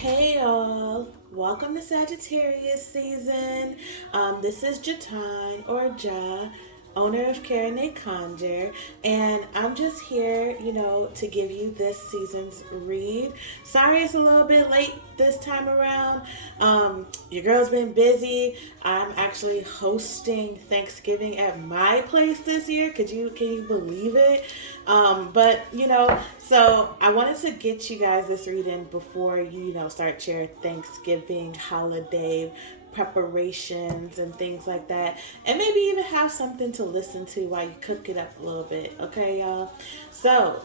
Hey y'all, welcome to Sagittarius season. This is Jatan or Ja, owner of Karene Conjure, and I'm just here, to give you this season's read. Sorry it's a little bit late this time around. Your girl's been busy. I'm actually hosting Thanksgiving at my place this year. Can you believe it? So I wanted to get you guys this reading before you start your Thanksgiving holiday preparations and things like that, and maybe even have something to listen to while you cook it up a little bit. Okay, y'all. So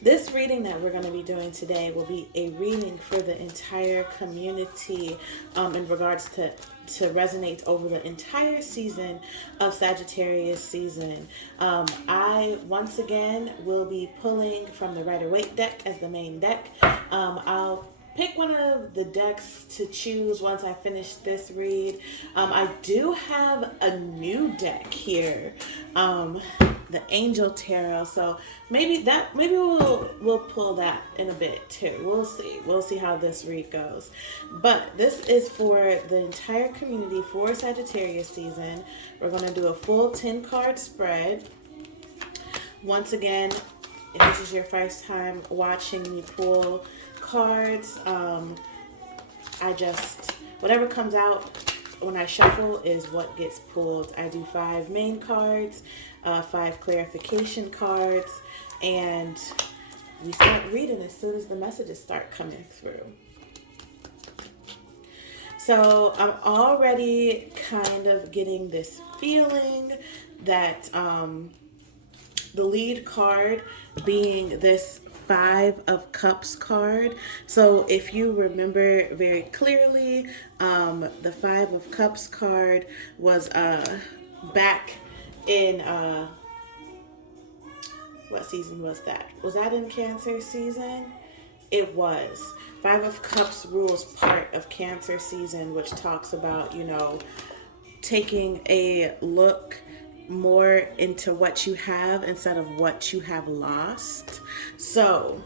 this reading that we're going to be doing today will be a reading for the entire community, in regards to resonate over the entire season of Sagittarius season. I once again will be pulling from the Rider-Waite deck as the main deck. I'll pick one of the decks to choose once I finish this read. I do have a new deck here, the Angel Tarot. So maybe we'll pull that in a bit too. We'll see how this read goes. But this is for the entire community for Sagittarius season. We're going to do a full 10 card spread. Once again, if this is your first time watching me pull cards, whatever comes out when I shuffle is what gets pulled. I do 5 main cards, 5 clarification cards, and we start reading as soon as the messages start coming through. So I'm already kind of getting this feeling that the lead card being this 5 of Cups card. So if you remember very clearly, the 5 of Cups card was back in what season was that? Was that in Cancer season? It was. 5 of Cups rules part of Cancer season, which talks about, taking a look more into what you have instead of what you have lost. So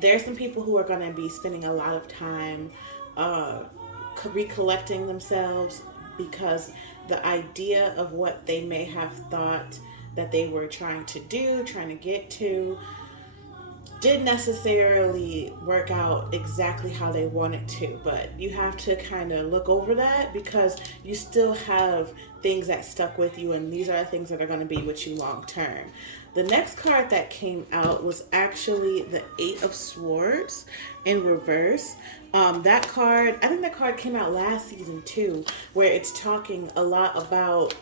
there's some people who are going to be spending a lot of time recollecting themselves, because the idea of what they may have thought that they were trying to get to, didn't necessarily work out exactly how they wanted to. But you have to kind of look over that, because you still have things that stuck with you, and these are the things that are going to be with you long term. The next card that came out was actually the 8 of Swords in reverse. I think that card came out last season too, where it's talking a lot about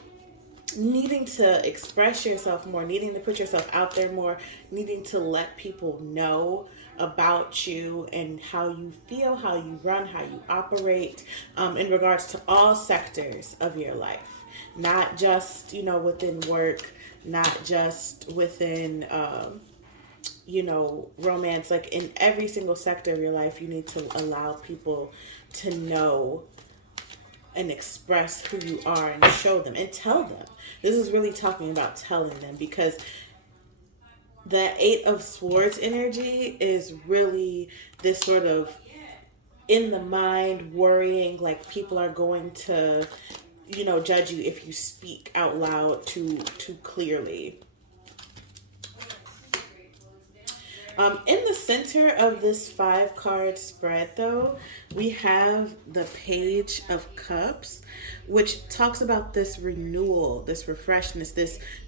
needing to express yourself more, needing to put yourself out there more, needing to let people know about you and how you feel, how you run, how you operate, in regards to all sectors of your life. Not just, within work, not just within, romance. Like in every single sector of your life, you need to allow people to know and express who you are and show them and tell them. This is really talking about telling them, because the 8 of Swords energy is really this sort of in the mind worrying, like people are going to, judge you if you speak out loud too clearly. In the center of this 5 card spread, though, we have the Page of Cups, which talks about this renewal, this refreshness,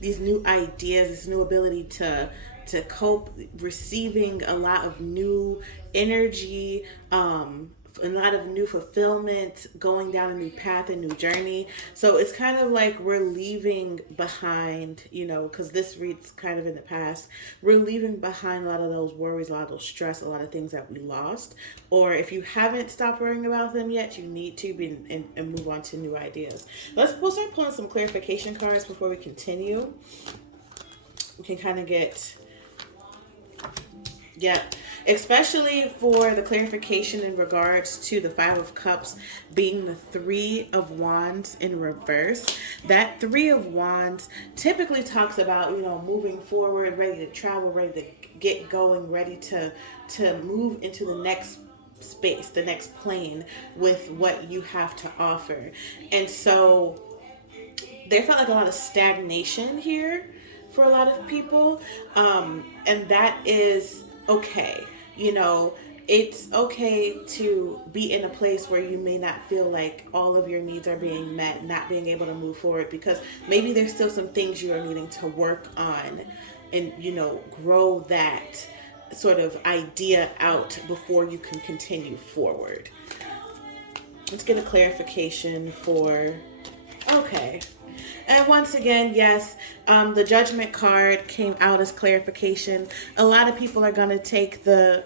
these new ideas, this new ability to cope, receiving a lot of new energy, a lot of new fulfillment, going down a new path, a new journey. So it's kind of like we're leaving behind, because this reads kind of in the past, we're leaving behind a lot of those worries, a lot of those stress, a lot of things that we lost. Or if you haven't stopped worrying about them yet, you need to be and move on to new ideas. We'll start pulling some clarification cards before we continue. We can kind of get Yeah, especially for the clarification in regards to the Five of Cups being the Three of Wands in reverse. That Three of Wands typically talks about, moving forward, ready to travel, ready to get going, ready to move into the next space, the next plane with what you have to offer. And so there felt like a lot of stagnation here for a lot of people. And that is okay. You know, it's okay to be in a place where you may not feel like all of your needs are being met, not being able to move forward, because maybe there's still some things you are needing to work on and, grow that sort of idea out before you can continue forward. Let's get a clarification for, okay. And once again, yes, the Judgment card came out as clarification. A lot of people are going to take the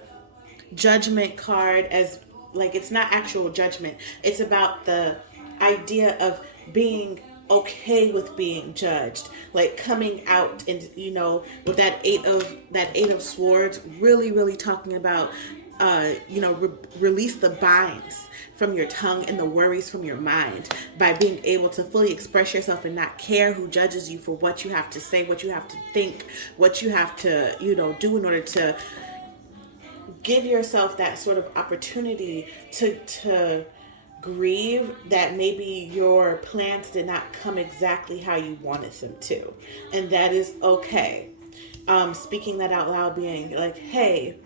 Judgment card as, like, it's not actual judgment. It's about the idea of being okay with being judged, like coming out and, with that eight of swords, really talking about release the binds from your tongue and the worries from your mind by being able to fully express yourself and not care who judges you for what you have to say, what you have to think, what you have to, do in order to give yourself that sort of opportunity to grieve that maybe your plans did not come exactly how you wanted them to. And that is okay. Speaking that out loud, being like, hey,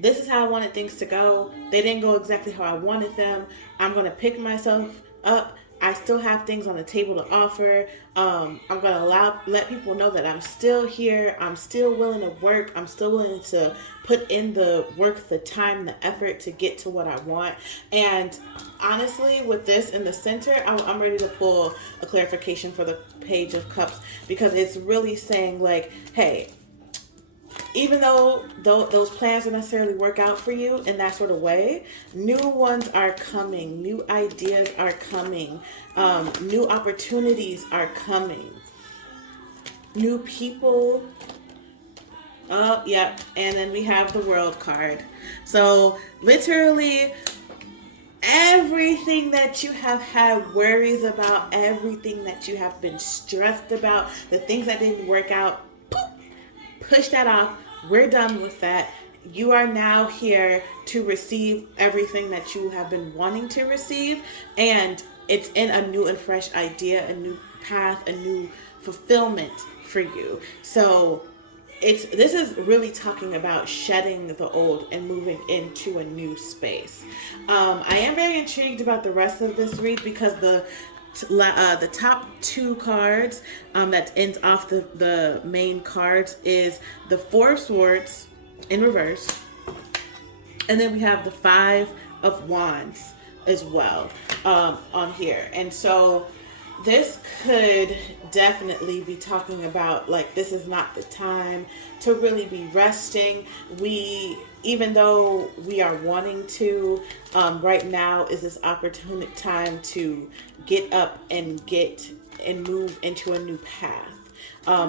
this is how I wanted things to go. They didn't go exactly how I wanted them. I'm going to pick myself up. I still have things on the table to offer. I'm going to let people know that I'm still here. I'm still willing to work. I'm still willing to put in the work, the time, the effort to get to what I want. And honestly, with this in the center, I'm ready to pull a clarification for the Page of Cups, because it's really saying like, hey, even though those plans don't necessarily work out for you in that sort of way, new ones are coming, new ideas are coming, new opportunities are coming, new people. Oh, yeah. And then we have the World card. So literally everything that you have had worries about, everything that you have been stressed about, the things that didn't work out, push that off. We're done with that. You are now here to receive everything that you have been wanting to receive. And it's in a new and fresh idea, a new path, a new fulfillment for you. So this is really talking about shedding the old and moving into a new space. I am very intrigued about the rest of this read, because the top two cards that ends off the main cards is the Four of Swords in reverse, and then we have the Five of Wands as well on here. And so this could definitely be talking about, like, this is not the time to really be resting. Even though we are wanting to, right now is this opportune time to get up and move into a new path.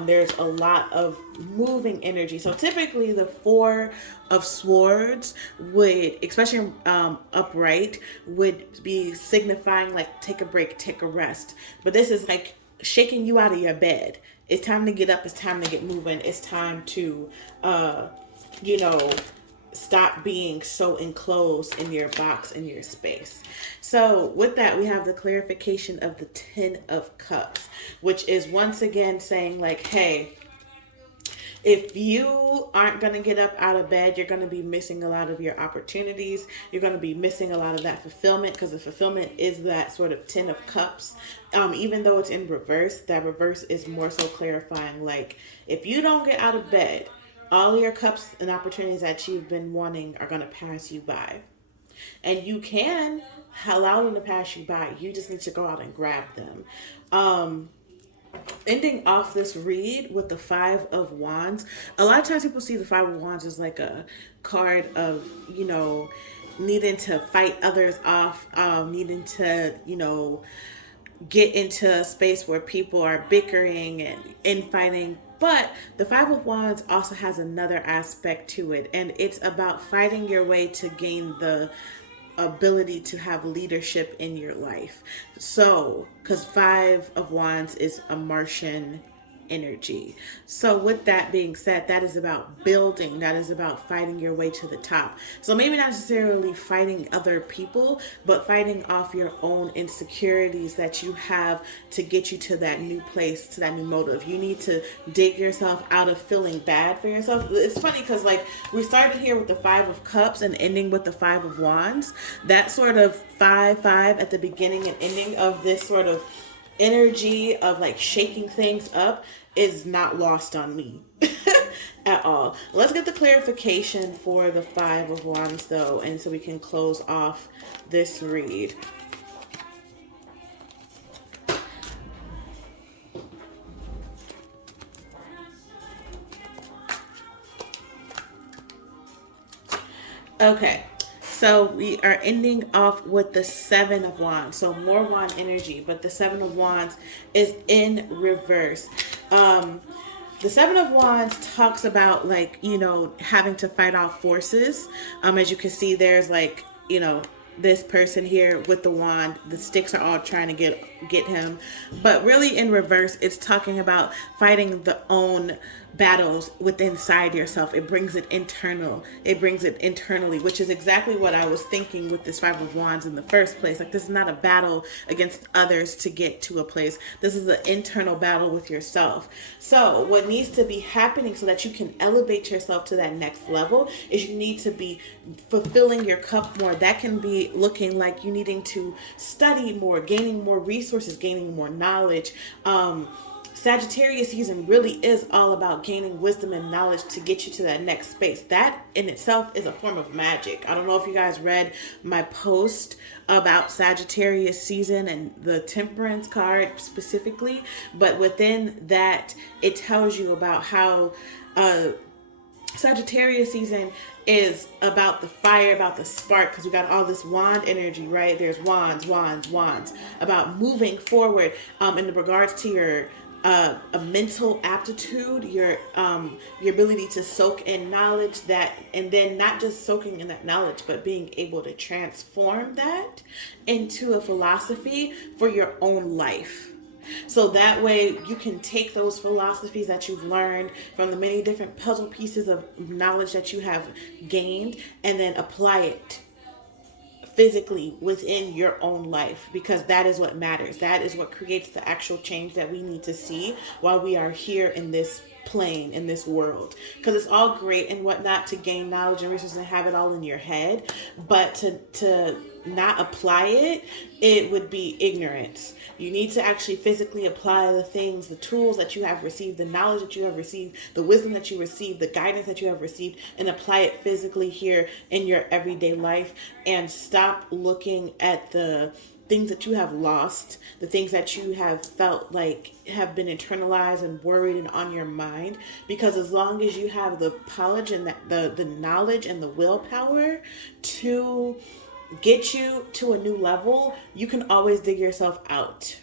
There's a lot of moving energy. So typically the Four of Swords would, especially upright, would be signifying like take a break, take a rest. But this is like shaking you out of your bed. It's time to get up. It's time to get moving. It's time to, stop being so enclosed in your box, in your space. So with that, we have the clarification of the Ten of Cups, which is once again saying like, hey, if you aren't going to get up out of bed, you're going to be missing a lot of your opportunities. You're going to be missing a lot of that fulfillment, because the fulfillment is that sort of Ten of Cups. Even though it's in reverse, that reverse is more so clarifying like, if you don't get out of bed, all your cups and opportunities that you've been wanting are going to pass you by. And you can allow them to pass you by. You just need to go out and grab them. Ending off this read with the Five of Wands. A lot of times people see the Five of Wands as like a card of, needing to fight others off, needing to, get into a space where people are bickering and infighting, But the Five of Wands also has another aspect to it, and it's about fighting your way to gain the ability to have leadership in your life. So, because Five of Wands is a Martian energy. So, with that being said, that is about building, that is about fighting your way to the top. So, maybe not necessarily fighting other people, but fighting off your own insecurities that you have to get you to that new place, to that new motive. You need to dig yourself out of feeling bad for yourself. It's funny because, like, we started here with the Five of Cups and ending with the Five of Wands. That sort of 5-5 at the beginning and ending of this sort of energy of like shaking things up is not lost on me at all. Let's get the clarification for the Five of Wands though, and so we can close off this read. Okay, so we are ending off with the Seven of Wands. So more wand energy, but the Seven of Wands is in reverse. The Seven of Wands talks about, like, you know, having to fight off forces. As you can see, there's like, you know, this person here with the wand, the sticks are all trying to get him, but really in reverse, it's talking about fighting the own battles within inside yourself. It brings it internal, it brings it internally, which is exactly what I was thinking with this Five of Wands in the first place. Like, this is not a battle against others to get to a place. This is an internal battle with yourself. So what needs to be happening so that you can elevate yourself to that next level is you need to be fulfilling your cup more. That can be looking like you needing to study more, gaining more resources, gaining more knowledge. Sagittarius season really is all about gaining wisdom and knowledge to get you to that next space. That in itself is a form of magic. I don't know if you guys read my post about Sagittarius season and the Temperance card specifically, but within that, it tells you about how Sagittarius season is about the fire, about the spark, because we got all this wand energy, right? There's wands, about moving forward in regards to your a mental aptitude, your ability to soak in knowledge, that, and then not just soaking in that knowledge, but being able to transform that into a philosophy for your own life. So that way you can take those philosophies that you've learned from the many different puzzle pieces of knowledge that you have gained and then apply it physically within your own life, because that is what matters. That is what creates the actual change that we need to see while we are here in this plane, in this world. Because it's all great and whatnot to gain knowledge and resources and have it all in your head, but to not apply it, it would be ignorance. You need to actually physically apply the things, the tools that you have received, the knowledge that you have received, the wisdom that you received, the guidance that you have received, and apply it physically here in your everyday life, and stop looking at the things that you have lost, the things that you have felt like have been internalized and worried and on your mind. Because as long as you have the knowledge and the knowledge and the willpower to get you to a new level, you can always dig yourself out.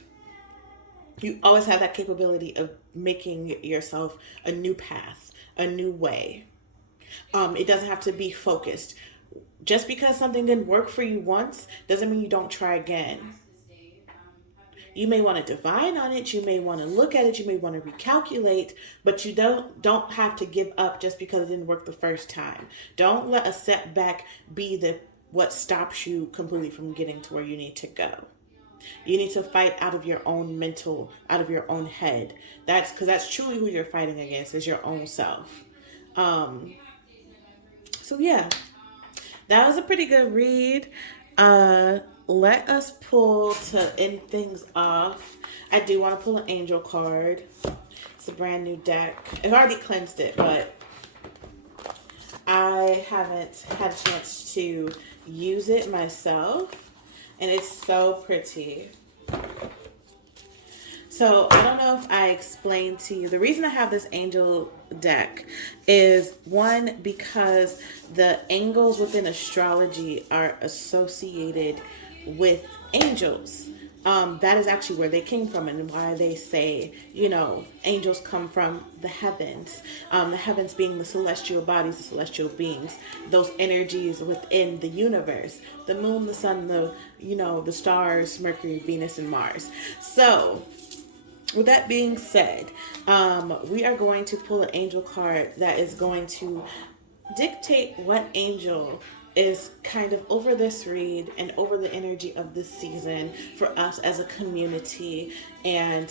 You always have that capability of making yourself a new path, a new way. It doesn't have to be focused. Just because something didn't work for you once doesn't mean you don't try again. You may want to divine on it, you may want to look at it, you may want to recalculate, but you don't have to give up just because it didn't work the first time. Don't let a setback be what stops you completely from getting to where you need to go. You need to fight out of your own mental, out of your own head. That's because that's truly who you're fighting against, is your own self. So yeah, that was a pretty good read. Let us pull to end things off. I do want to pull an angel card. It's a brand new deck. I've already cleansed it, but I haven't had a chance to use it myself, and it's so pretty. So I don't know if I explained to you, the reason I have this angel deck is, one, because the angles within astrology are associated with angels. that is actually where they came from, and why they say, angels come from the heavens. The heavens being the celestial bodies, the celestial beings, those energies within the universe, the moon, the sun, the stars, Mercury, Venus, and Mars. So with that being said, we are going to pull an angel card that is going to dictate what angel is kind of over this read and over the energy of this season for us as a community, and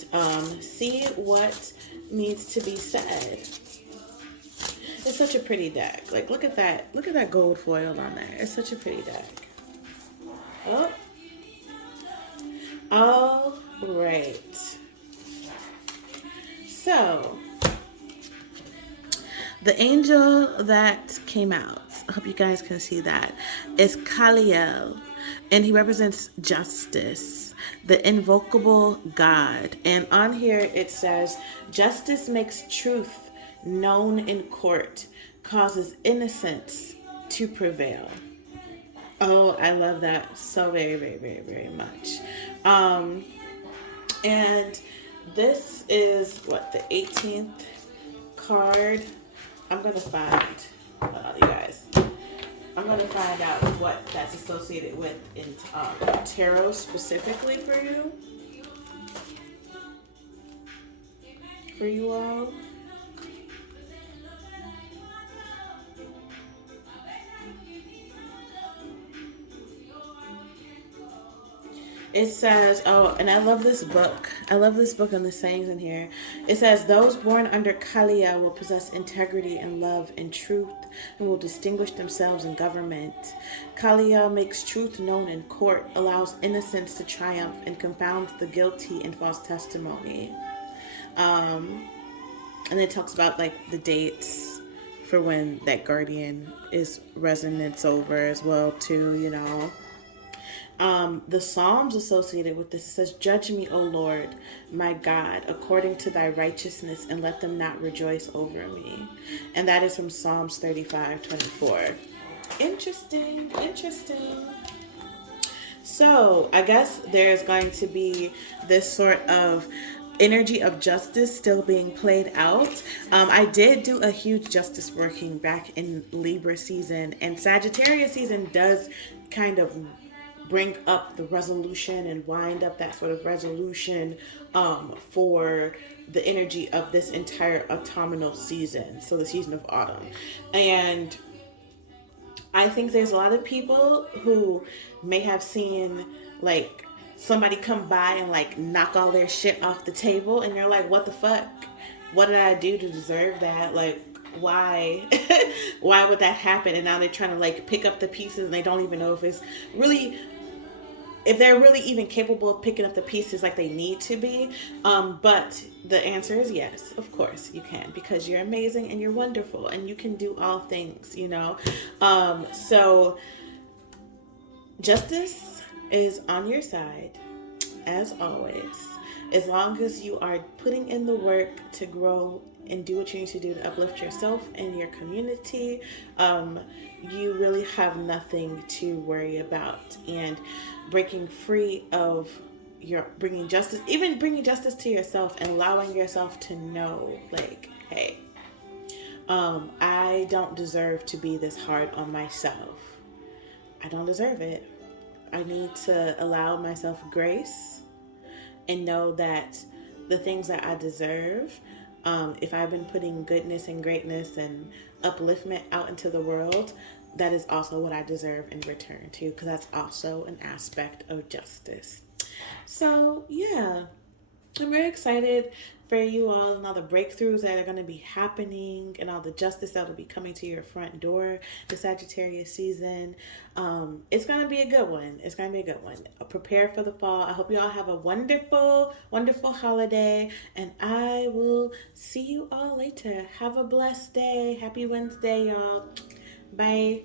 see what needs to be said. It's such a pretty deck. Like, look at that gold foil on there. It's such a pretty deck. Oh, all right. So the angel that came out, I hope you guys can see that, is Kaliel, and he represents justice, the invocable God. And on here it says, justice makes truth known in court, causes innocence to prevail. Oh, I love that so very, very, very, very much. And this is the 18th card. I'm going to find, you guys, I'm going to find out what that's associated with in tarot specifically for you all. It says, and I love this book. I love this book and the sayings in here. It says, those born under Kalia will possess integrity and love and truth, and will distinguish themselves in government. Kalia makes truth known in court, allows innocence to triumph, and confounds the guilty in false testimony. And it talks about the dates for when that guardian is resonance over as well too, The Psalms associated with this, it says, judge me, O Lord, my God, according to thy righteousness, and let them not rejoice over me. And that is from Psalms 35:24. Interesting. So I guess there's going to be this sort of energy of justice still being played out. I did do a huge justice working back in Libra season, and Sagittarius season does kind of bring up the resolution and wind up that sort of resolution for the energy of this entire autumnal season, so the season of autumn. And I think there's a lot of people who may have seen somebody come by and knock all their shit off the table, and you're like, what the fuck? What did I do to deserve that? Why would that happen? And now they're trying to pick up the pieces, and they don't even know if they're really even capable of picking up the pieces like they need to be. But the answer is yes, of course you can, because you're amazing and you're wonderful and you can do all things, So justice is on your side, as always. As long as you are putting in the work to grow and do what you need to do to uplift yourself and your community, you really have nothing to worry about. And breaking free of bringing justice to yourself, and allowing yourself to know, hey, I don't deserve to be this hard on myself. I don't deserve it. I need to allow myself grace and know that the things that I deserve, if I've been putting goodness and greatness and upliftment out into the world, that is also what I deserve in return too, because that's also an aspect of justice. So yeah, I'm very excited for you all and all the breakthroughs that are going to be happening and all the justice that will be coming to your front door this Sagittarius season. It's going to be a good one. Prepare for the fall. I hope you all have a wonderful, wonderful holiday, and I will see you all later. Have a blessed day. Happy Wednesday, y'all. Bye.